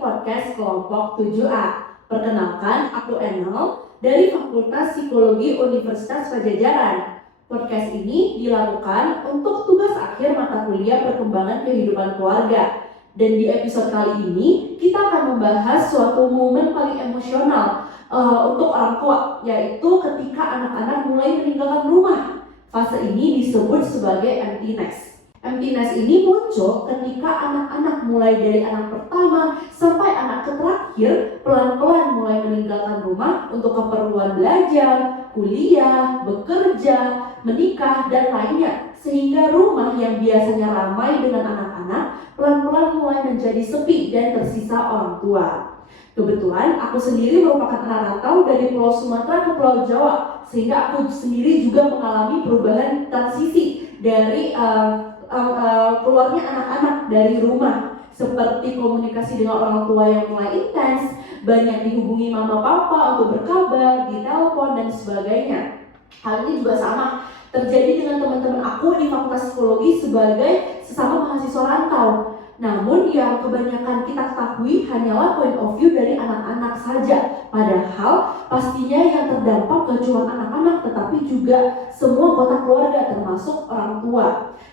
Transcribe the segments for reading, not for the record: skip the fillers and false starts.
podcast kelompok 7A. Perkenalkan, aku Enel dari Fakultas Psikologi Universitas Padjadjaran. Podcast ini dilakukan untuk tugas akhir mata kuliah perkembangan kehidupan keluarga. Dan di episode kali ini, kita akan membahas suatu momen paling emosional untuk orang tua, yaitu ketika anak-anak mulai meninggalkan rumah. Fase ini disebut sebagai empty nest. Empty nest ini muncul ketika anak-anak mulai dari anak pertama sampai anak terakhir pelan-pelan mulai meninggalkan rumah untuk keperluan belajar, kuliah, bekerja, menikah, dan lainnya. Sehingga rumah yang biasanya ramai dengan anak-anak pelan-pelan mulai menjadi sepi dan tersisa orang tua. Kebetulan aku sendiri merupakan anak rantau dari Pulau Sumatera ke Pulau Jawa, sehingga aku sendiri juga mengalami perubahan transisi dari keluarnya anak-anak dari rumah, seperti komunikasi dengan orang tua yang mulai intens, banyak dihubungi mama papa untuk berkabar, di telepon dan sebagainya. Hal ini juga sama terjadi dengan teman-teman aku di Fakultas Psikologi sebagai sesama mahasiswa rantau. Namun yang kebanyakan kita ketahui hanyalah point of view dari anak-anak saja. Padahal pastinya yang terdampak gak cuma anak-anak, tetapi juga semua anggota keluarga termasuk orang tua.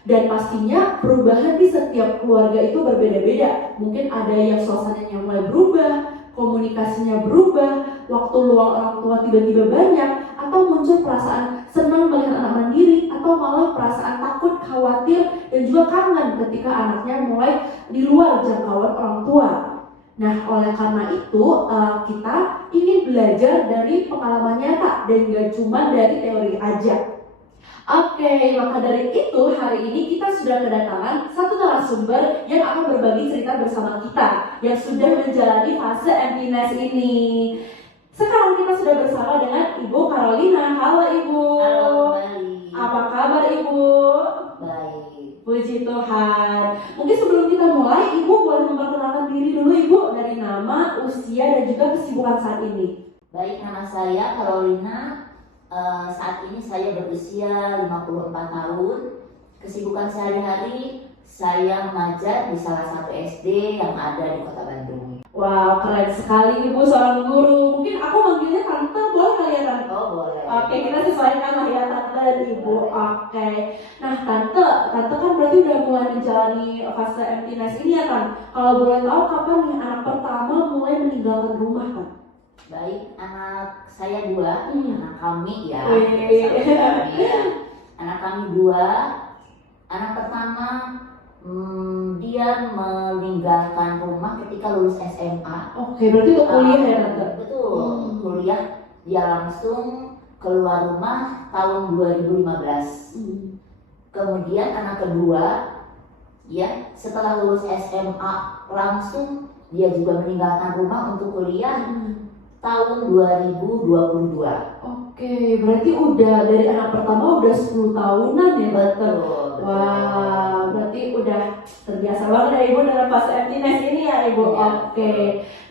Dan pastinya perubahan di setiap keluarga itu berbeda-beda. Mungkin ada yang suasananya mulai berubah, komunikasinya berubah, waktu luang orang tua tiba-tiba banyak, atau muncul perasaan senang melihat anak mandiri, atau malah perasaan takut, khawatir, dan juga kangen ketika anaknya mulai di luar jangkauan orang tua. Nah, oleh karena itu kita ingin belajar dari pengalaman nyata dan gak cuma dari teori aja. Oke, maka dari itu hari ini kita sudah kedatangan satu narasumber yang akan berbagi cerita bersama kita yang sudah menjalani fase empty nest ini. Sekarang kita sudah bersama dengan Ibu Carolina. Halo Ibu. Halo kembali. Apa kabar Ibu? Baik. Puji Tuhan. Mungkin sebelum kita mulai, Ibu boleh memperkenalkan diri dulu Ibu, dari nama, usia, dan juga kesibukan saat ini. Baik, nama saya Carolina. Saat ini saya berusia 54 tahun. Kesibukan sehari-hari saya mengajar di salah satu SD yang ada di Kota Bandung. Wow, keren sekali Ibu, seorang guru. Mungkin aku manggilnya Tante, boleh kali ya Tante? Oh, boleh. Oke, kita sesuaikan lah ya Tante dan Ibu. Oke. Nah Tante kan berarti udah mulai menjalani fase empty nest ini ya Tante. Kalau boleh tahu kapan nih anak pertama mulai meninggalkan rumah Tante? Baik, anak saya dua, anak kami ya. Anak kami dua. Anak pertama dia meninggalkan rumah ketika lulus SMA. Oke, berarti untuk kuliah ya Tante? Betul, kuliah. Dia langsung keluar rumah tahun 2015. Kemudian anak kedua, ya setelah lulus SMA langsung dia juga meninggalkan rumah untuk kuliah tahun 2022. Oke, berarti udah dari anak pertama udah 10 tahunan ya Tante? Betul. Wah, berarti udah terbiasa banget ya Ibu dalam fase empty nest ini ya Ibu. Iya. Oke.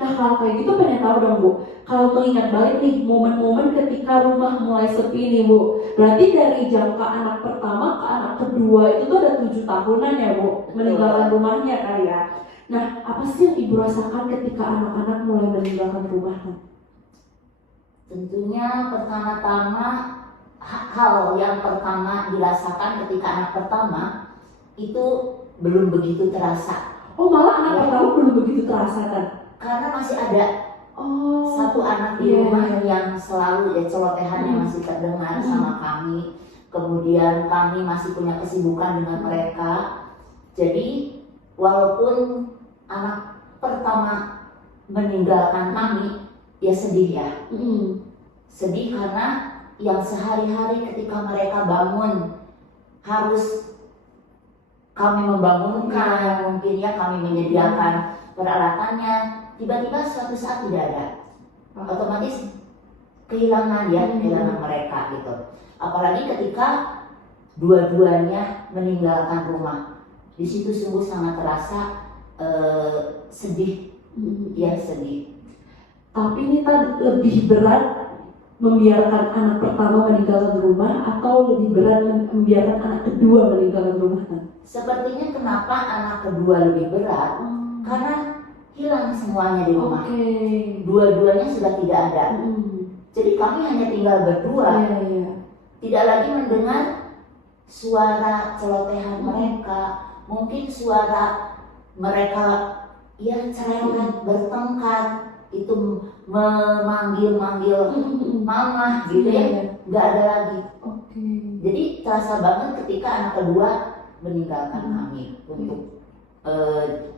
Nah kalau kayak gitu pengen tahu dong Bu, kalau mengingat balik nih momen-momen ketika rumah mulai sepi nih Bu, berarti dari jangka anak pertama ke anak kedua itu tuh ada 7 tahunan ya Bu, meninggalkan rumahnya kali ya. Nah apa sih yang Ibu rasakan ketika anak-anak mulai meninggalkan rumahnya? Tentunya pertama-tama hal yang pertama dirasakan ketika anak pertama itu belum begitu terasa. Oh malah anak pertama belum begitu terasa kan? Karena masih ada satu anak di rumah yang selalu ya celotehannya masih terdengar sama kami. Kemudian kami masih punya kesibukan dengan mereka. Jadi walaupun anak pertama meninggalkan kami, ya sedih ya. Sedih karena yang sehari-hari ketika mereka bangun harus kami membangunkan, mungkin ya kami menyediakan peralatannya, tiba-tiba suatu saat tidak ada, otomatis kehilangan mereka gitu. Apalagi ketika dua-duanya meninggalkan rumah, di situ sungguh sangat terasa sedih, ya sedih. Tapi ini kan lebih berat membiarkan anak pertama meninggalkan rumah atau lebih berat membiarkan anak kedua meninggalkan rumah kan? Sepertinya kenapa anak kedua lebih berat? Karena hilang semuanya di rumah. Oke. Dua-duanya sudah tidak ada. Jadi kami hanya tinggal berdua. Iya. Tidak lagi mendengar suara celotehan mereka, mungkin suara mereka ya cerewet, bertengkar, itu memanggil-manggil mama gitu ya, nggak ada lagi. Oke. Jadi terasa banget ketika anak kedua meninggalkan kami untuk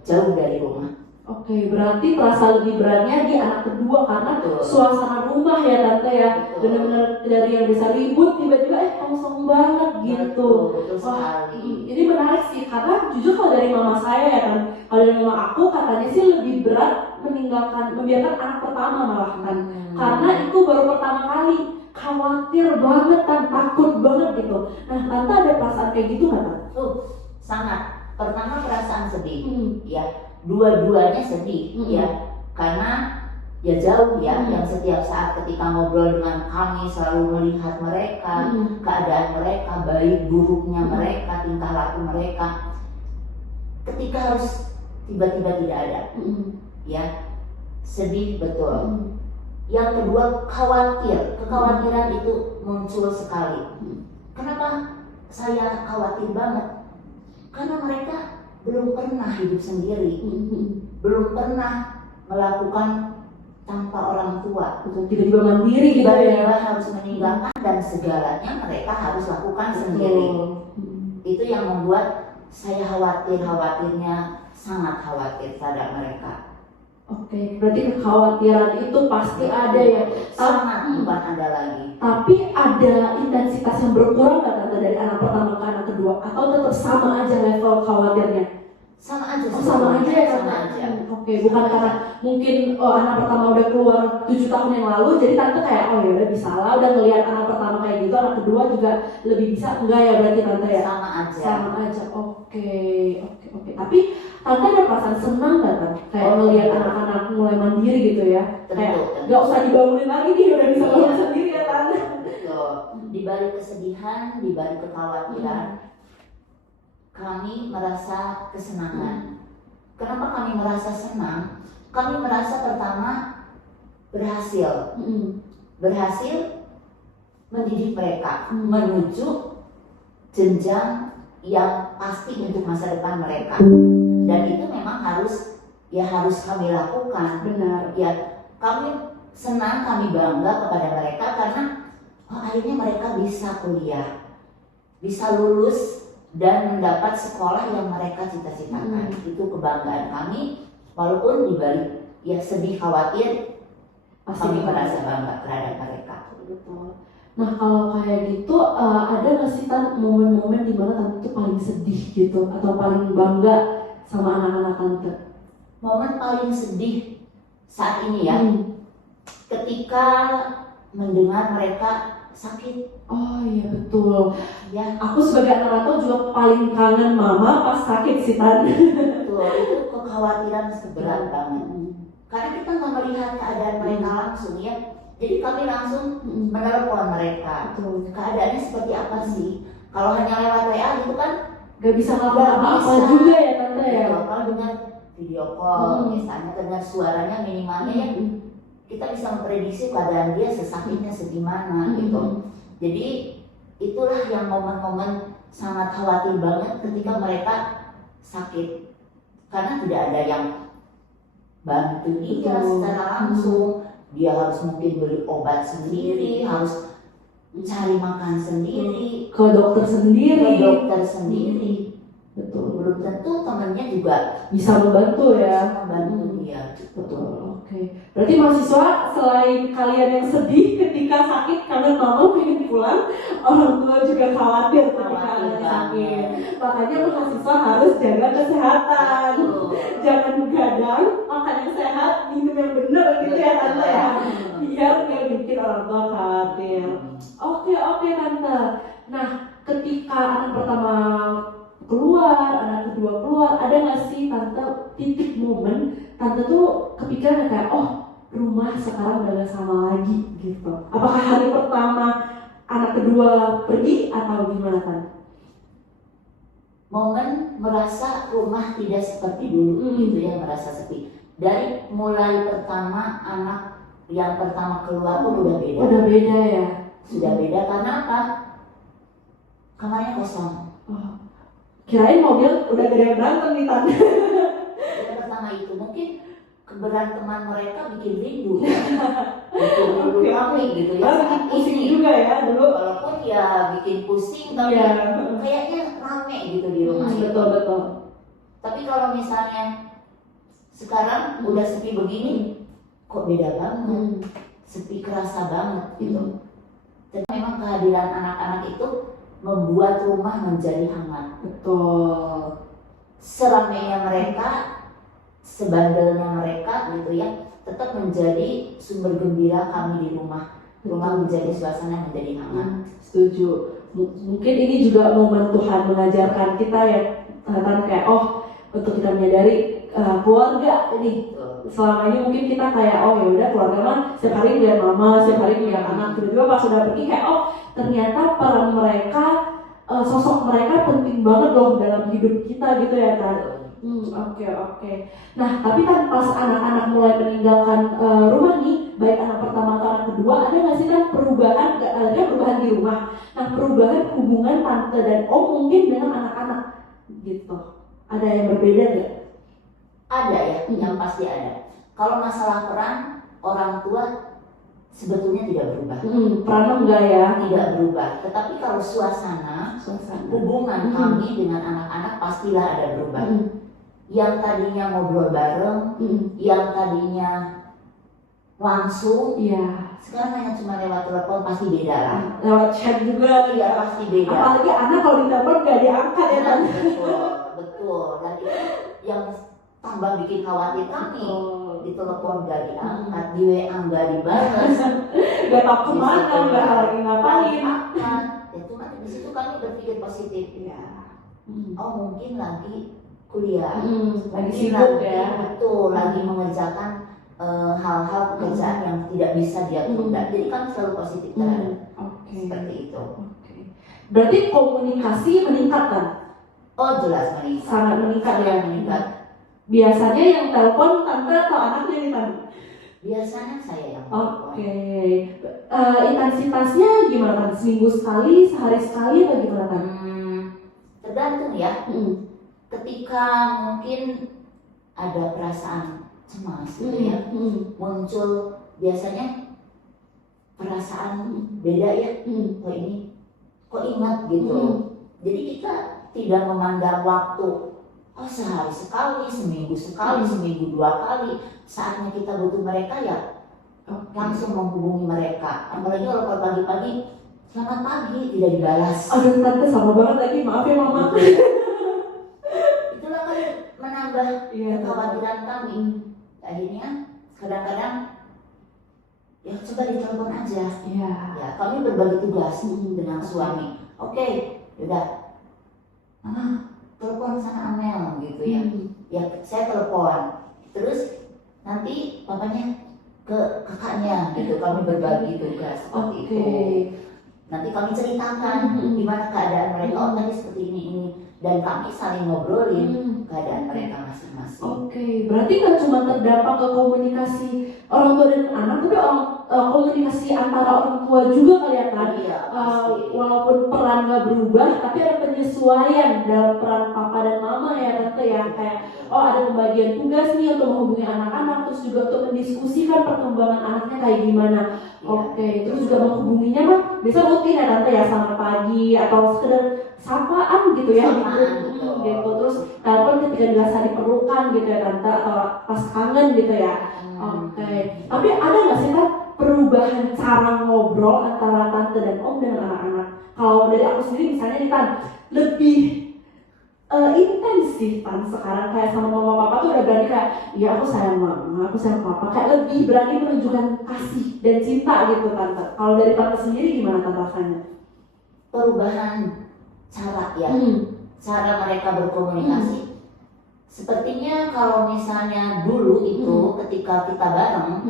jauh dari rumah. Oke, berarti terasa lebih beratnya di anak kedua karena Betul. suasana rumah ya tante ya, Betul. benar-benar dari yang bisa ribut tiba-tiba kosong banget gitu. Betul sekali. Ini menarik sih karena jujur kalau dari mama saya ya kan, kalau dari mama aku katanya sih lebih berat membiarkan anak pertama malah kan, karena itu baru pertama kali, khawatir banget kan, takut banget gitu. Nah tante ada perasaan kayak gitu nggak tante? Sangat. Pertama perasaan sedih, ya. Dua-duanya sedih, ya. Karena ya jauh ya, yang setiap saat ketika ngobrol dengan kami selalu melihat mereka, keadaan mereka, baik buruknya mereka, tingkah laku mereka. Ketika harus tiba-tiba tidak ada, ya sedih betul. Yang kedua khawatir, kekhawatiran itu muncul sekali. Kenapa saya khawatir banget? Karena mereka belum pernah hidup sendiri, belum pernah melakukan tanpa orang tua, tiba-tiba mandiri gitu ya, tiba-tiba harus meninggalkan dan segalanya mereka harus lakukan sendiri. Itu yang membuat saya khawatirnya sangat khawatir terhadap mereka. Oke, berarti kekhawatiran itu pasti ada ya, sangat bukan ada lagi. Tapi ada intensitas yang berkurang nggak tante dari anak pertama ke anak kedua, atau tetap sama aja level khawatirnya? Sama aja. Sama aja ya tante. Sama aja. Oke, bukan karena mungkin anak pertama udah keluar 7 tahun yang lalu, jadi tante kayak oh ya udah bisa lah, udah ngelihat anak pertama kayak gitu, anak kedua juga lebih bisa, enggak ya berarti tante ya? Sama aja. Sama aja. Oke. Tapi tante ada perasaan senang nggak kan? Kayak ngelihat anak-anak mulai mandiri gitu ya? Kayak nggak usah dibangunin lagi nih, udah bisa bangun sendiri ya tante. Betul. Di balik kesedihan, di balik kekhawatiran, kami merasa kesenangan. Kenapa kami merasa senang? Kami merasa pertama berhasil mendidik mereka menuju jenjang yang pasti untuk masa depan mereka. Dan itu memang harus kami lakukan. Benar. Ya, kami senang, kami bangga kepada mereka karena akhirnya mereka bisa kuliah, bisa lulus dan mendapat sekolah yang mereka cita-citakan. Itu kebanggaan kami, walaupun dibalik ya sedih, khawatir, kami merasa bangga terhadap mereka. Betul. Nah kalau kayak gitu ada nggak sih momen-momen di mana tante tuh paling sedih gitu atau paling bangga sama anak-anak tante? Momen paling sedih saat ini ya, ketika mendengar mereka sakit. Oh iya betul. Ya, aku sebagai anak rantau juga paling kangen mama pas sakit sih tante. Betul, itu kekhawatiran seberat banget. Karena kita nggak melihat keadaan mereka langsung ya. Jadi kami langsung menelepon mereka. Betul. Keadaannya seperti apa sih? Kalau hanya lewat WA itu kan gak bisa ngelakuin apa-apa juga ya tante ya. Kalau dengan video call misalnya dengar suaranya minimalnya ya kita bisa memprediksi keadaan dia sesakitnya segimana gitu. Jadi itulah yang momen-momen sangat khawatir banget ketika mereka sakit, karena tidak ada yang bantu dia secara langsung. Dia harus mungkin beli obat sendiri, harus cari makan sendiri, ke dokter sendiri. Betul, belum tentu temannya juga bisa membantu ya. Dia. Betul. Oke. Berarti mahasiswa selain kalian yang sedih ketika sakit karena mama pengen pulang, orang tua juga khawatir ketika kalian sakit. Makanya mahasiswa harus jaga kesehatan. Jangan begadang, makan yang sehat, minum yang benar gitu ya tante ya. Biar nggak bikin orang tua khawatir. Oke tante. Nah, ketika anak pertama keluar, anak kedua keluar, ada nggak sih tante titik momen tante tuh kepikiran kayak rumah sekarang udah gak sama lagi gitu? Apakah hari pertama anak kedua pergi atau gimana tante? Momen merasa rumah tidak seperti dulu gitu ya, merasa sepi. dari mulai pertama anak yang pertama keluar pun udah beda. Udah beda ya? Sudah beda karena apa? Kamarnya kosong. Oh. Kirain mobil udah gede berantem nih Tan. Yang pertama itu mungkin keberanteman mereka bikin rindu ya. Bikin rindu kami gitu ya. Bikin pusing Ini juga ya dulu. walaupun ya bikin pusing tapi Iya. kayaknya rame gitu di rumah itu. Betul. Tapi kalau misalnya sekarang udah sepi begini, kok beda banget, sepi kerasa banget gitu. Dan memang kehadiran anak-anak itu membuat rumah menjadi hangat. Betul. Seramainya mereka, sebandelnya mereka gitu ya, tetap menjadi sumber gembira kami di rumah. Rumah menjadi suasana menjadi hangat. Setuju. Mungkin ini juga momen Tuhan mengajarkan kita ya, Tan, kayak untuk kita menyadari keluarga ini. Selama ini mungkin kita kayak ya udah keluarga mah setiap hari lihat mama, setiap hari lihat anak. Tiba-tiba pas sudah pergi kayak ternyata peran mereka, sosok mereka penting banget loh dalam hidup kita gitu ya Kan. Oke. Nah tapi kan pas anak-anak mulai meninggalkan rumah nih, baik anak pertama atau anak kedua, ada nggak sih kan perubahan? Ada perubahan di rumah. Nah perubahan hubungan tante dan om mungkin dengan anak-anak gitu. Ada yang berbeda nggak? Ada ya, yang pasti ada. Kalau masalah peran orang tua sebetulnya tidak berubah. Peran enggak ya? Tidak berubah. Tetapi kalau suasana hubungan kami dengan anak-anak pastilah ada berubah. Yang tadinya ngobrol bareng, yang tadinya langsung, sekarang hanya cuma lewat telepon pasti beda lah. Lewat chat juga ya pasti beda. Apalagi anak kalau di telepon nggak diangkat ya kan? Betul. Dan itu yang tambah bikin khawatir kami. Di telepon nggak diangkat, di WA nggak dibalas, nggak tahu kemana, nggak lagi ngapain. Ya cuma di situ kami berpikir positif. Mungkin lagi kuliah, lagi sibuk ya. Betul, lagi mengerjakan hal-hal pekerjaan yang tidak bisa dia tunda. Jadi kami selalu positif terhadap seperti itu. Berarti komunikasi meningkat kan? Jelas meningkat. Sangat meningkat ya. Meningkat. Biasanya yang telepon tante atau anaknya nih Tante? Biasanya saya yang telepon. Intensitasnya gimana Tante? Seminggu sekali, sehari sekali atau gimana Tante? Tergantung ya. Ketika mungkin ada perasaan cemas gitu ya, muncul biasanya perasaan beda ya. Kok ingat gitu. Jadi kita tidak memandang waktu. Sehari sekali, seminggu sekali, seminggu 2 kali. Saatnya kita butuh mereka ya langsung menghubungi mereka. Apalagi kalau pagi-pagi, selamat pagi, tidak dibalas. Aduh Tante sama banget lagi, maaf ya Mama. Itulah kan menambah kekhawatiran kami. Akhirnya kadang-kadang ya coba ditelepon aja. Ya kami berbagi tugas dengan suami. Oke, yaudah. Mama telepon sana Amel gitu ya. Ya saya telepon. Terus nanti papanya ke kakaknya gitu. Kami berbagi tugas seperti itu. Nanti kami ceritakan gimana keadaan mereka. Tadi seperti ini. Dan kami saling ngobrolin keadaan mereka masing-masing. Berarti kan cuma terdampak ke komunikasi orang tua dan anak, tapi komunikasi antara orang tua juga kali ya kan? Walaupun peran nggak berubah, tapi ada penyesuaian dalam peran papa dan mama ya Tante ya. Kayak ada pembagian tugas nih untuk menghubungi anak-anak, terus juga untuk mendiskusikan perkembangan anaknya kayak gimana. Terus juga menghubunginya mah bisa rutin ya Tante ya, selamat pagi atau sekedar sapaan gitu ya. Gitu. Terus telepon ketika dirasa diperlukan gitu ya Tante, atau pas kangen gitu ya. Tapi ada nggak sih Tante perubahan cara ngobrol antara Tante dan Om dengan anak-anak? Kalau dari aku sendiri misalnya nih Tante, lebih intens sih Tante sekarang, kayak sama mama papa tuh udah berani kayak ya aku sayang mama, aku sayang papa, kayak lebih berani menunjukkan kasih dan cinta gitu Tante. Kalau dari Tante sendiri gimana Tante rasanya? Perubahan cara ya, cara mereka berkomunikasi. Sepertinya kalau misalnya dulu itu ketika kita bareng,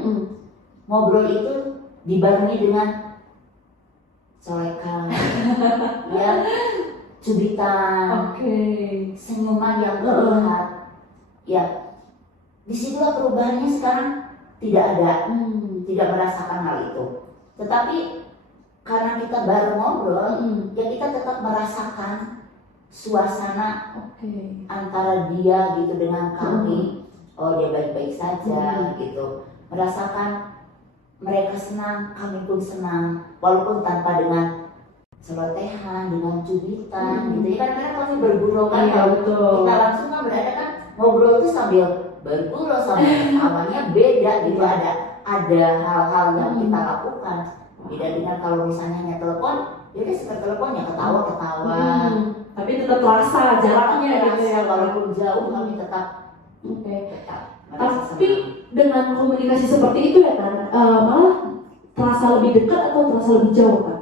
ngobrol itu dibarengi dengan corekan, ya, cubitan, senyuman yang terlihat, ya. Disitulah perubahannya sekarang tidak ada, tidak merasakan hal itu. Tetapi karena kita baru ngobrol, ya kita tetap merasakan suasana antara dia gitu dengan kami. Oh, dia baik-baik saja gitu. Merasakan mereka senang, kami pun senang, walaupun tanpa dengan celotehan, dengan cubitan gitu ya. Kadang-kadang kami bergurau kan, betul. kita langsung kan berada kan ngobrol itu sambil bergurau, sambil awalnya beda gitu. Ada hal-hal yang kita lakukan. Beda dengan kalau misalnya hanya telepon, ya udah sekedar telepon ya ketawa-ketawa. Tapi tetap terasa jaraknya gitu ya. Walaupun jauh kami tetap Tapi dengan komunikasi seperti itu ya kan, malah terasa lebih dekat atau terasa lebih jauh kan?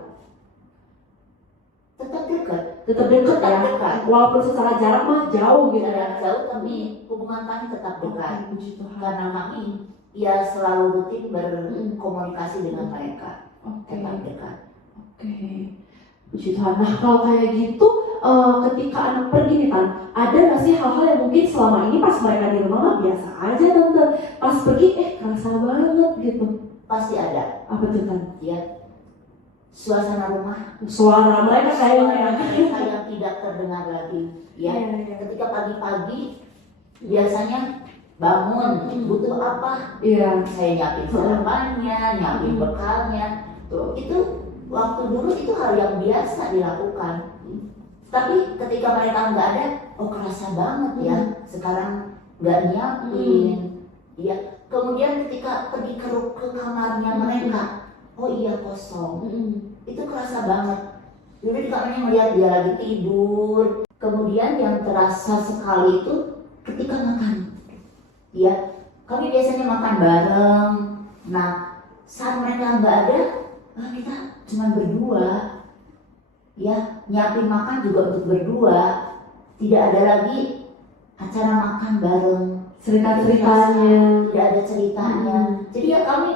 Tetap dekat ya. Dekat. Walaupun secara jarak mah jauh gitu ya. Jauh tapi hubungan kami tetap dekat. Karena kami ya selalu rutin berkomunikasi dengan mereka. Tetap dekat. Puji Tuhan. Nah kalau kayak gitu, ketika anak pergi nih kan, ada nggak sih hal-hal yang mungkin selama ini pas mereka di rumah mah biasa aja tante, pas pergi kerasa banget gitu? Pasti ada. Apa tuh kan? Ya, suasana rumah, suara mereka kayak yang tidak terdengar lagi. Ya, ketika pagi-pagi biasanya bangun, butuh apa? Saya nyiapin sarapannya, nyiapin bekalnya. Itu waktu dulu itu hal yang biasa dilakukan. Tapi ketika mereka nggak ada, oh kerasa banget ya. Sekarang nggak nyiapin. Ya, kemudian ketika pergi ke kamarnya mereka, oh iya kosong. Itu kerasa banget. Dulu di kamarnya melihat dia lagi tidur. Kemudian yang terasa sekali itu ketika makan. Ya, kami biasanya makan bareng. Nah, saat mereka nggak ada, kita cuma berdua. Ya, nyiapin makan juga untuk berdua. Tidak ada lagi acara makan bareng. Cerita-ceritanya. Tidak ada ceritanya. Jadi ya kami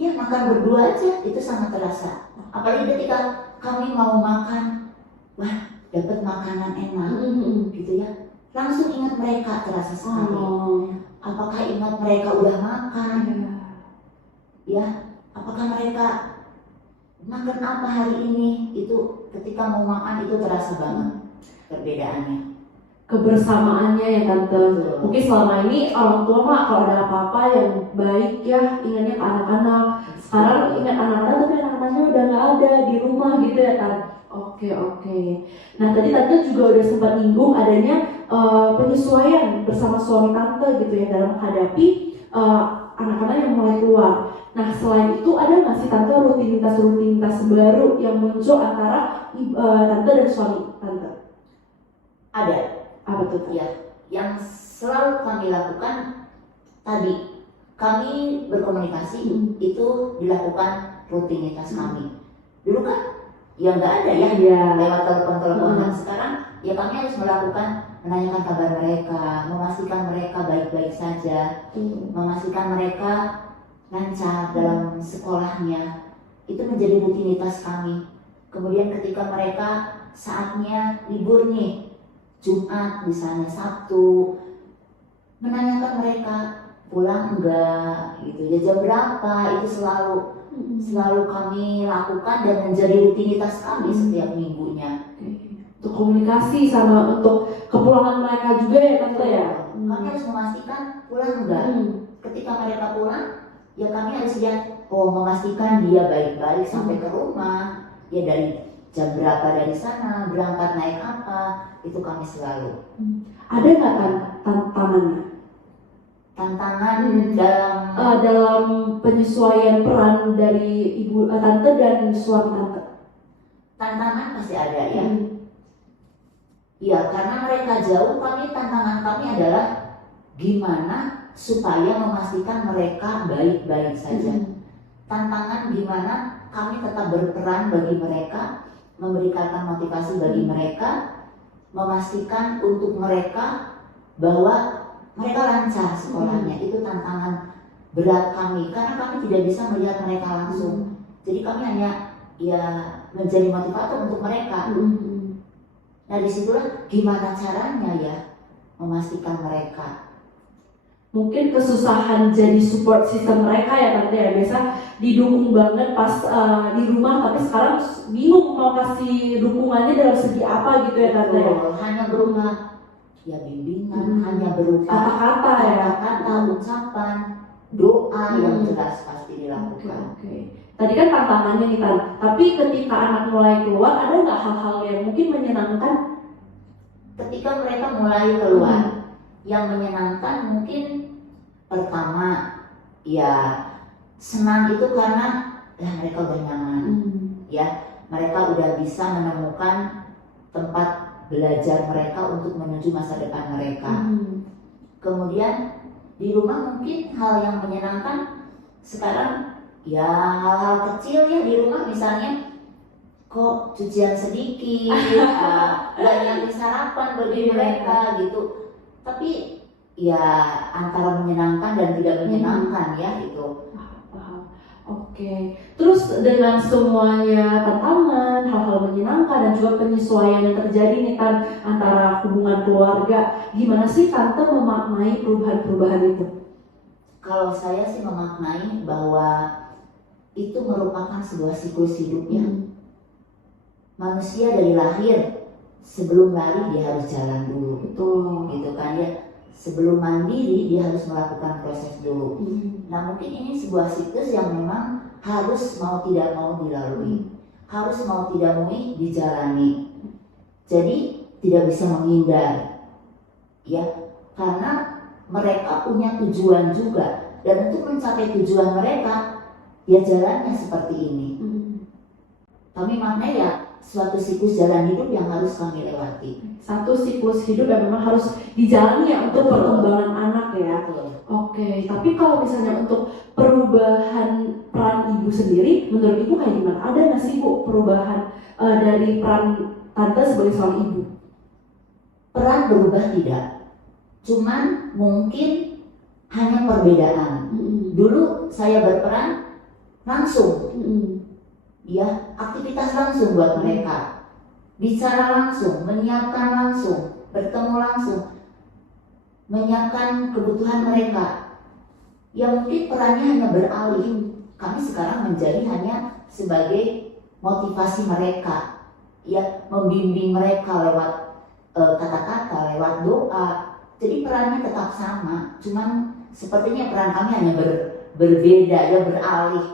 makan berdua aja, itu sangat terasa. Apalagi ketika kami mau makan, wah dapat makanan enak, gitu ya. Langsung ingat mereka, terasa sekali. Apakah ingat mereka udah makan? Ya, apakah mereka makan apa hari ini? Itu ketika mau makan itu terasa banget perbedaannya. Kebersamaannya ya tante. Mungkin selama ini orang tua mah kalau ada apa-apa yang baik ya ingatnya ke anak-anak. Sekarang ingat anak-anak tapi anak-anaknya udah nggak ada di rumah gitu ya kan. Oke. Nah tadi tante juga udah sempat nyinggung adanya penyesuaian bersama suami tante gitu ya dalam menghadapi anak-anak yang mulai keluar. Nah selain itu ada nggak sih tante rutinitas baru yang muncul antara tante dan suami tante? Ada. Apa tuh? Ya, yang selalu kami lakukan tadi, kami berkomunikasi itu dilakukan rutinitas kami. Dulu kan ya nggak ada ya lewat telepon-teleponan. Sekarang ya kami harus melakukan menanyakan kabar mereka, memastikan mereka baik-baik saja, memastikan mereka lancar dalam sekolahnya. Itu menjadi rutinitas kami. Kemudian ketika mereka saatnya libur nih, Jumat misalnya, Sabtu, menanyakan mereka pulang enggak gitu ya, jam berapa, itu selalu kami lakukan dan menjadi rutinitas kami setiap minggunya. Untuk komunikasi sama untuk kepulangan mereka juga ya tante ya. Kami harus memastikan pulang enggak. Ketika mereka pulang ya kami harus lihat, memastikan dia baik-baik sampai ke rumah, ya dari jam berapa dari sana, berangkat naik apa, itu kami selalu. Ada nggak tantangannya? Tantangan dalam penyesuaian peran dari ibu tante dan suami tante. Tantangan pasti ada ya. Ya karena mereka jauh, tantangan kami adalah gimana supaya memastikan mereka baik-baik saja. Tantangan gimana kami tetap berperan bagi mereka, memberikan motivasi bagi mereka, memastikan untuk mereka bahwa mereka lancar sekolahnya. Itu tantangan berat kami karena kami tidak bisa melihat mereka langsung. Jadi kami hanya menjadi motivator untuk mereka. Nah disitulah gimana caranya ya memastikan mereka. mungkin kesusahan jadi support system mereka ya tante ya. Biasa didukung banget pas di rumah, tapi sekarang bingung mau kasih dukungannya dalam segi apa gitu ya tante ya. Hanya berupa ya bimbingan, hanya berupa Kata-kata ya. kata-kata, ucapan, doa yang jelas pasti dilakukan. Oke. Tadi kan tantangannya nih Tan, tapi ketika anak mulai keluar ada nggak hal-hal yang mungkin menyenangkan? Ketika mereka mulai keluar, yang menyenangkan mungkin pertama ya senang itu karena ya mereka udah nyaman, ya mereka udah bisa menemukan tempat belajar mereka untuk menuju masa depan mereka. Kemudian di rumah mungkin hal yang menyenangkan sekarang ya hal-hal kecil ya di rumah, misalnya kok cucian sedikit, nggak nyiapin sarapan bagi mereka gitu. Tapi ya antara menyenangkan dan tidak menyenangkan ya gitu. Paham. Oke. Terus dengan semuanya tantangan, hal-hal menyenangkan dan juga penyesuaian yang terjadi nih Tan antara hubungan keluarga, gimana sih Tante memaknai perubahan-perubahan itu? Kalau saya sih memaknai bahwa itu merupakan sebuah siklus hidup ya. Manusia dari lahir sebelum lari dia harus jalan dulu. Betul. Gitu kan ya. Sebelum mandiri dia harus melakukan proses dulu. Nah mungkin ini sebuah siklus yang memang harus mau tidak mau dilalui, harus mau tidak mau dijalani. Jadi tidak bisa menghindar, ya karena mereka punya tujuan juga, dan untuk mencapai tujuan mereka ya jalannya seperti ini. Kami maknanya ya suatu siklus jalan hidup yang harus kami lewati. Satu siklus hidup yang memang harus dijalani ya untuk perkembangan anak ya. Oke, tapi kalau misalnya untuk perubahan peran ibu sendiri, menurut ibu kayak gimana? Ada nggak sih Bu perubahan dari peran Tante sebagai seorang ibu? Peran berubah tidak, cuman mungkin hanya perbedaan. Dulu saya berperan langsung, ya aktivitas langsung buat mereka, bicara langsung, menyiapkan langsung, bertemu langsung, menyiapkan kebutuhan mereka. Ya mungkin perannya hanya beralih. Kami sekarang menjadi hanya sebagai motivasi mereka, ya membimbing mereka lewat kata-kata, lewat doa. Jadi perannya tetap sama, cuman sepertinya peran kami hanya berbeda, ya beralih.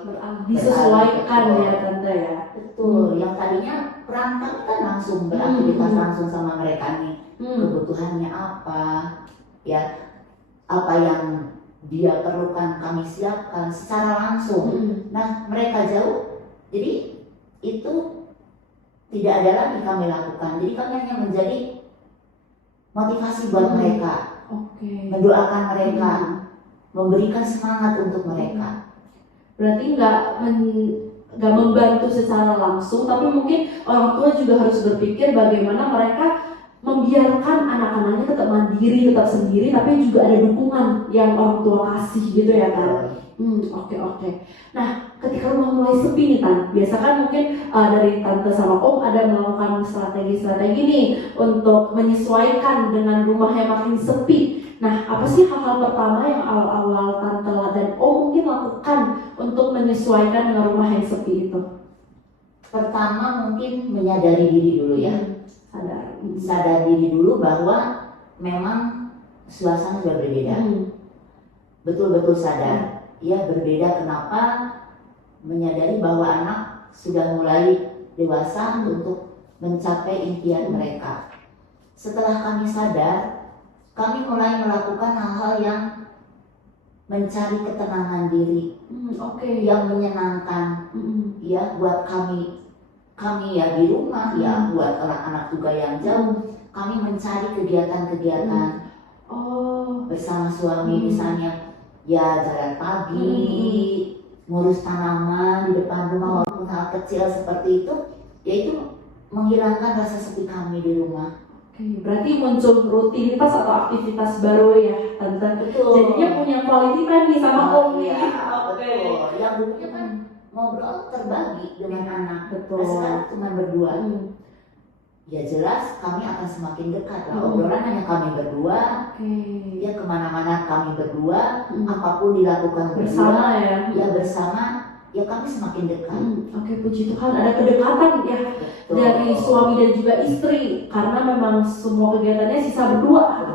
Disesuaikan ya Tante ya. Betul, yang tadinya peran kami kan langsung beraktivitas langsung sama mereka nih. Kebutuhannya apa, ya apa yang dia perlukan kami siapkan secara langsung. Nah mereka jauh, jadi itu tidak ada lagi kami lakukan. Jadi kami hanya menjadi motivasi buat mereka, mendoakan mereka, memberikan semangat untuk mereka. Berarti nggak membantu secara langsung, tapi mungkin orang tua juga harus berpikir bagaimana mereka membiarkan anak-anaknya tetap mandiri, tetap sendiri, tapi juga ada dukungan yang orang tua kasih gitu ya kan. Oke. Nah, ketika rumah mulai sepi nih Tan, biasa kan mungkin dari Tante sama Om ada melakukan strategi-strategi nih untuk menyesuaikan dengan rumah yang makin sepi. Nah, apa sih hal-hal pertama yang awal-awal Tante dan Om mungkin lakukan untuk menyesuaikan dengan rumah yang sepi itu? Pertama mungkin menyadari diri dulu ya. Sadar diri dulu bahwa memang suasana sudah berbeda. Betul-betul sadar. Ya berbeda, kenapa? Menyadari bahwa anak sudah mulai dewasa untuk mencapai impian mereka. Setelah kami sadar, kami mulai melakukan hal-hal yang mencari ketenangan diri, yang menyenangkan, ya buat kami ya di rumah, ya buat anak-anak juga yang jauh. Kami mencari kegiatan-kegiatan bersama suami, misalnya ya jalan pagi, ngurus tanaman di depan rumah, walaupun hal kecil seperti itu, yaitu menghilangkan rasa sepi kami di rumah. Berarti muncul rutinitas atau aktivitas baru ya Tante. Betul. Jadinya punya quality time nih sama Om nih. Betul. Yang dulunya kan ngobrol terbagi dengan anak. Betul. Sekarang cuma berdua. ya jelas kami akan semakin dekat lah. Obrolan hanya kami berdua, ya kemana-mana kami berdua, apapun dilakukan bersama berdua, ya. ya bersama, ya kami semakin dekat. Oke, puji Tuhan ada kedekatan ya. Betul. Dari suami dan juga istri, karena memang semua kegiatannya sisa berdua.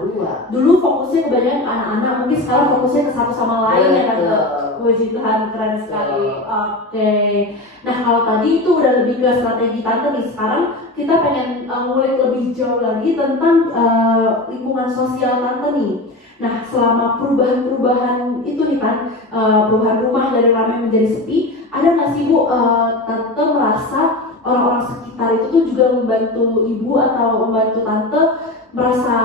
Dulu fokusnya kebanyakan ke anak-anak, mungkin sekarang fokusnya ke satu sama lain ya kan. Puji Tuhan, keren sekali. Oke. Nah kalau tadi itu udah lebih ke strategi tante nih, sekarang kita pengen ngulik lebih jauh lagi tentang lingkungan sosial tante nih. Nah selama perubahan-perubahan itu nih kan, perubahan rumah dari ramai menjadi sepi, ada nggak sih Bu tante merasa orang-orang sekitar itu tuh juga membantu ibu atau membantu tante merasa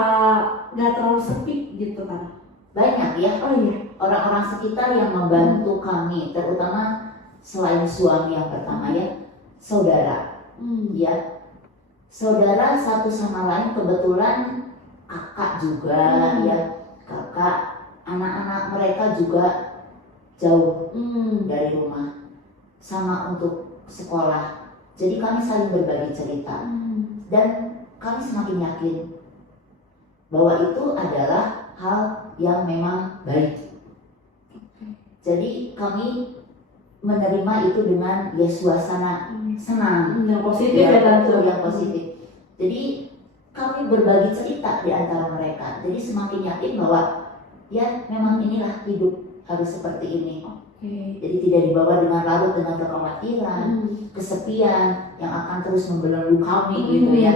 nggak terlalu sepi gitu kan? Banyak ya. Oh iya. Orang-orang sekitar yang membantu kami, terutama selain suami yang pertama ya, saudara. Ya, saudara satu sama lain, kebetulan kakak juga ya, kakak, anak-anak mereka juga jauh dari rumah, sama untuk sekolah. Jadi kami saling berbagi cerita dan kami semakin yakin bahwa itu adalah hal yang memang baik. Jadi kami menerima itu dengan ya suasana senang, yang positif ya tante. Yang positif. Jadi kami berbagi cerita di antara mereka. Jadi semakin yakin bahwa ya memang inilah hidup harus seperti ini. Jadi tidak dibawa dengan larut dengan kekhawatiran, kesepian yang akan terus membelenggu kami gitu ya.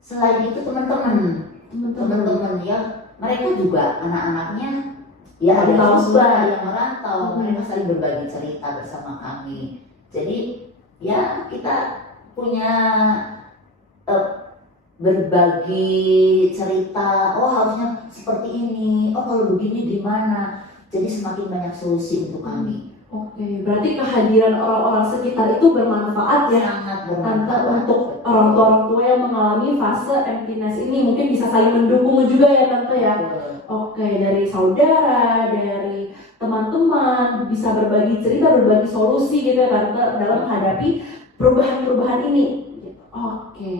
Selain itu teman-teman ya, mereka juga anak-anaknya ya ada juga yang merantau, mereka saling berbagi cerita bersama kami. Jadi ya kita punya berbagi cerita, oh harusnya seperti ini, oh kalau begini gimana. Jadi semakin banyak solusi untuk kami. Oke, berarti kehadiran orang-orang sekitar itu bermanfaat ya. Sangat bermanfaat untuk orang tua yang mengalami fase emptiness ini, mungkin bisa saling mendukung juga ya tante ya. Oke, dari saudara, dari teman-teman bisa berbagi cerita, berbagi solusi gitu ya tante dalam menghadapi perubahan-perubahan ini. Oke,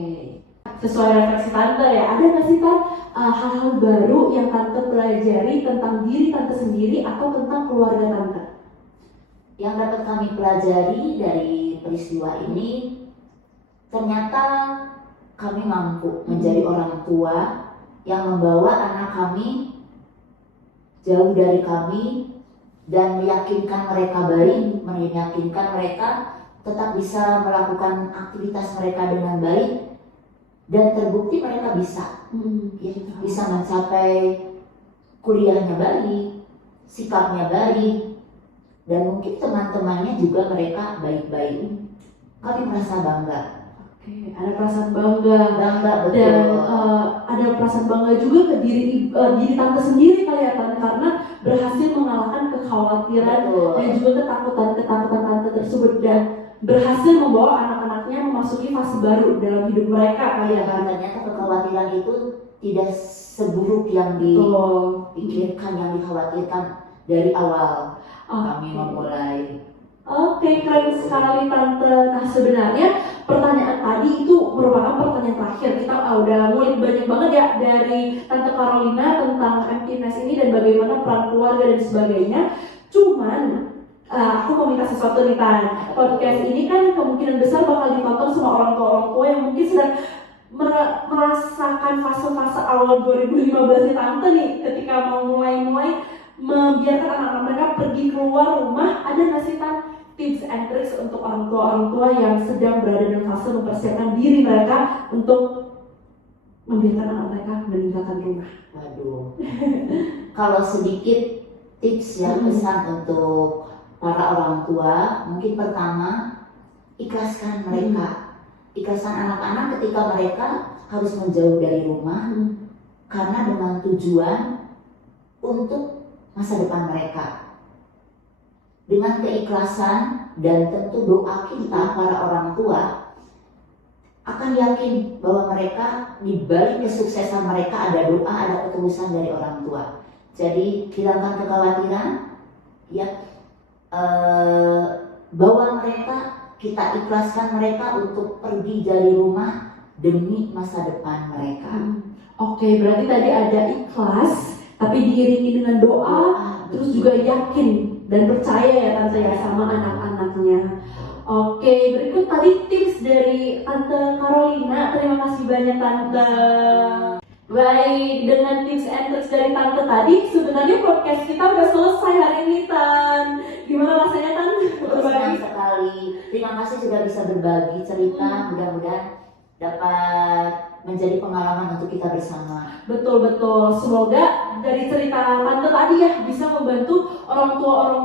sesuai refleksi tante ya, ada nggak sih tante hal-hal baru yang tante pelajari tentang diri tante sendiri atau tentang keluarga tante? Yang dapat kami pelajari dari peristiwa ini, ternyata kami mampu menjadi orang tua yang membawa anak kami jauh dari kami dan meyakinkan mereka baik, meyakinkan mereka tetap bisa melakukan aktivitas mereka dengan baik dan terbukti mereka bisa bisa mencapai kuliahnya baik, sikapnya baik, dan mungkin teman-temannya juga mereka baik-baik. Kami merasa bangga. Oke, ada perasaan bangga betul. Dan ada perasaan bangga juga ke diri tante sendiri kali ya tante, karena berhasil mengalahkan kekhawatiran dan juga ketakutan tante tersebut dan berhasil membawa anak-anaknya memasuki fase baru dalam hidup mereka kali ya kan. Ternyata kekhawatiran itu tidak seburuk yang dipikirkan, yang dikhawatirkan dari awal kami memulai. Oke, keren sekali tante. Nah sebenarnya pertanyaan tadi itu merupakan pertanyaan terakhir. Kita udah ngulik banyak banget ya dari tante Carolina tentang emptiness ini dan bagaimana peran keluarga dan sebagainya. Cuman aku mau minta sesuatu nih Tan. Podcast ini kan kemungkinan besar bakal ditonton sama orang tua yang mungkin sedang merasakan fase-fase awal 2015 tante nih, ketika mau mulai membiarkan anak-anak mereka pergi keluar rumah. Ada nggak sih Tan tips and tricks untuk orang tua yang sedang berada dalam fase mempersiapkan diri mereka untuk membiarkan anak mereka meninggalkan rumah? Waduh, kalau sedikit tips ya, pesan untuk para orang tua, mungkin pertama ikhlaskan mereka, ikhlaskan anak-anak ketika mereka harus menjauh dari rumah karena dengan tujuan untuk masa depan mereka. Dengan keikhlasan dan tentu doa kita para orang tua, akan yakin bahwa mereka di balik kesuksesan mereka ada doa, ada ketulusan dari orang tua. Jadi hilangkan kekhawatiran, ya, bawa mereka, kita ikhlaskan mereka untuk pergi dari rumah demi masa depan mereka. Oke, berarti tadi ada ikhlas, tapi diiringi dengan doa, terus juga yakin dan percaya ya Tante ya sama anak-anaknya. Oke, berikut tadi tips dari Tante Carolina. Terima kasih banyak Tante. Baik, dengan tips and tricks dari Tante tadi, sebenarnya podcast kita udah selesai hari ini, Tan. Gimana rasanya, Tan? Senang sekali. Terima kasih sudah bisa berbagi cerita. Mudah-mudahan dapat menjadi pengalaman untuk kita bersama. Betul. Semoga dari cerita Tante tadi ya bisa membantu orang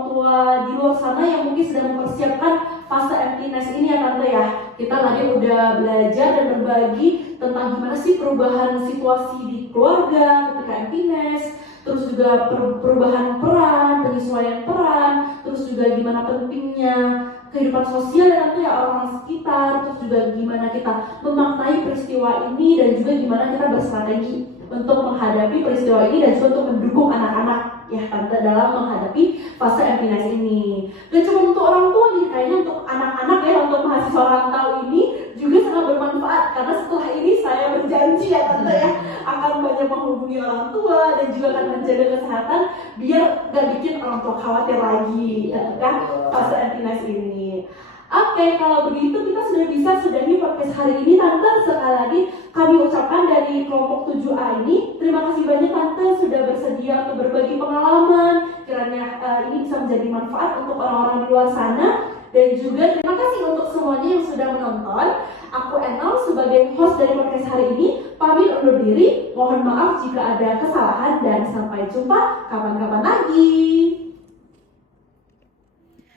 tua di luar sana yang mungkin sedang mempersiapkan fase emptiness ini ya Tante ya. Kita tadi udah belajar dan berbagi tentang gimana sih perubahan situasi di keluarga ketika emptiness, terus juga perubahan peran, penyesuaian peran, terus juga gimana pentingnya kehidupan sosial ya Tante ya, orang sekitar, terus juga gimana kita memaknai peristiwa ini dan juga gimana kita berstrategi untuk menghadapi peristiwa ini dan juga untuk mendukung anak-anak ya Tante dalam menghadapi fase emptiness ini. Dan cuma untuk orang tua nih, kayaknya untuk anak-anak ya, untuk mahasiswa rantau ini juga sangat bermanfaat karena setelah ini saya berjanji ya Tante ya akan banyak menghubungi orang tua dan juga akan menjaga kesehatan biar gak bikin orang tua khawatir lagi ketika fase emptiness ini. Oke, kalau begitu kita sudah bisa sudahi podcast hari ini Tante. Sekali lagi kami ucapkan dari kelompok 7A ini, terima kasih banyak Tante sudah bersedia untuk berbagi pengalaman. Kiranya ini bisa menjadi manfaat untuk orang-orang di luar sana. Dan juga terima kasih untuk semuanya yang sudah menonton. Aku Enal sebagai host dari podcast hari ini pamit undur diri. Mohon maaf jika ada kesalahan dan sampai jumpa kapan-kapan lagi.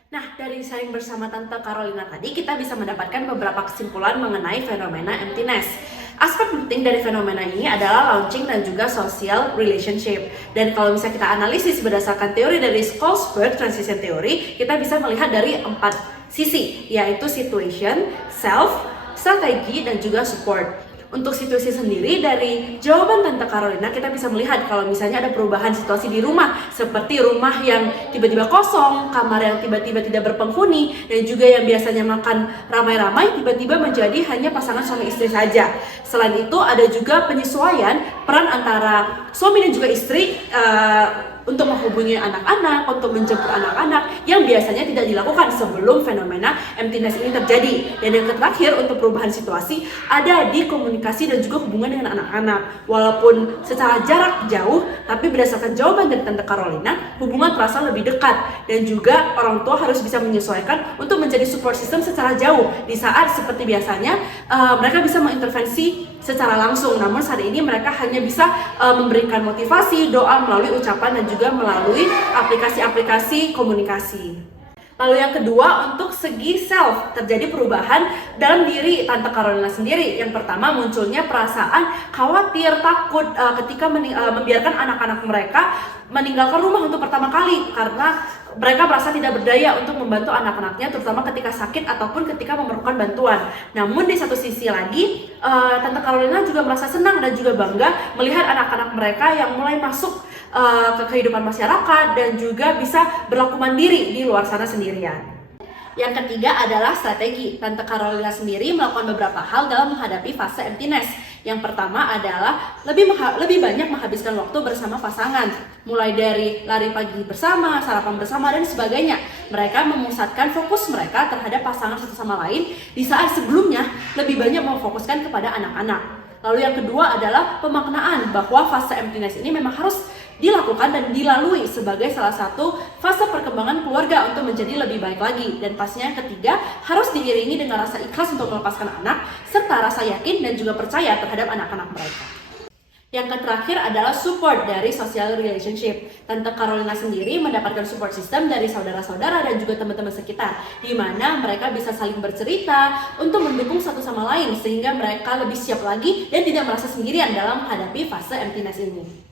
Nah, dari sharing bersama Tante Carolina tadi, kita bisa mendapatkan beberapa kesimpulan mengenai fenomena emptiness. Aspek penting dari fenomena ini adalah launching dan juga social relationship. Dan kalau misalnya kita analisis berdasarkan teori dari Scholes-Berg Transition Theory, kita bisa melihat dari 4 sisi, yaitu situation, self, strategi, dan juga support. Untuk situasi sendiri, dari jawaban Tante Carolina kita bisa melihat kalau misalnya ada perubahan situasi di rumah, seperti rumah yang tiba-tiba kosong, kamar yang tiba-tiba tidak berpenghuni, dan juga yang biasanya makan ramai-ramai tiba-tiba menjadi hanya pasangan suami istri saja. Selain itu ada juga penyesuaian peran antara suami dan juga istri untuk menghubungi anak-anak, untuk menjemput anak-anak yang biasanya tidak dilakukan sebelum fenomena emptiness ini terjadi. Dan yang terakhir untuk perubahan situasi ada di komunikasi dan juga hubungan dengan anak-anak. Walaupun secara jarak jauh, tapi berdasarkan jawaban dari Tante Carolina, hubungan terasa lebih dekat. Dan juga orang tua harus bisa menyesuaikan untuk menjadi support system secara jauh. Di saat seperti biasanya mereka bisa mengintervensi secara langsung, namun saat ini mereka hanya bisa memberikan motivasi, doa melalui ucapan dan juga melalui aplikasi-aplikasi komunikasi. Lalu yang kedua, untuk segi self, terjadi perubahan dalam diri Tante Carolina sendiri. Yang pertama, munculnya perasaan khawatir, takut ketika membiarkan anak-anak mereka meninggalkan rumah untuk pertama kali karena mereka merasa tidak berdaya untuk membantu anak-anaknya, terutama ketika sakit ataupun ketika memerlukan bantuan. Namun di satu sisi lagi, Tante Carolina juga merasa senang dan juga bangga melihat anak-anak mereka yang mulai masuk ke kehidupan masyarakat dan juga bisa berlaku mandiri di luar sana sendirian. Yang ketiga adalah strategi. Tante Carolina sendiri melakukan beberapa hal dalam menghadapi fase emptiness. Yang pertama adalah lebih banyak menghabiskan waktu bersama pasangan. Mulai dari lari pagi bersama, sarapan bersama, dan sebagainya. Mereka memusatkan fokus mereka terhadap pasangan satu sama lain di saat sebelumnya lebih banyak memfokuskan kepada anak-anak. Lalu yang kedua adalah pemaknaan bahwa fase emptiness ini memang harus dilakukan dan dilalui sebagai salah satu fase perkembangan keluarga untuk menjadi lebih baik lagi. Dan pastinya yang ketiga harus diiringi dengan rasa ikhlas untuk melepaskan anak serta rasa yakin dan juga percaya terhadap anak-anak mereka. Yang terakhir adalah support dari social relationship. Tante Carolina sendiri mendapatkan support system dari saudara-saudara dan juga teman-teman sekitar, di mana mereka bisa saling bercerita untuk mendukung satu sama lain sehingga mereka lebih siap lagi dan tidak merasa sendirian dalam menghadapi fase emptiness ini.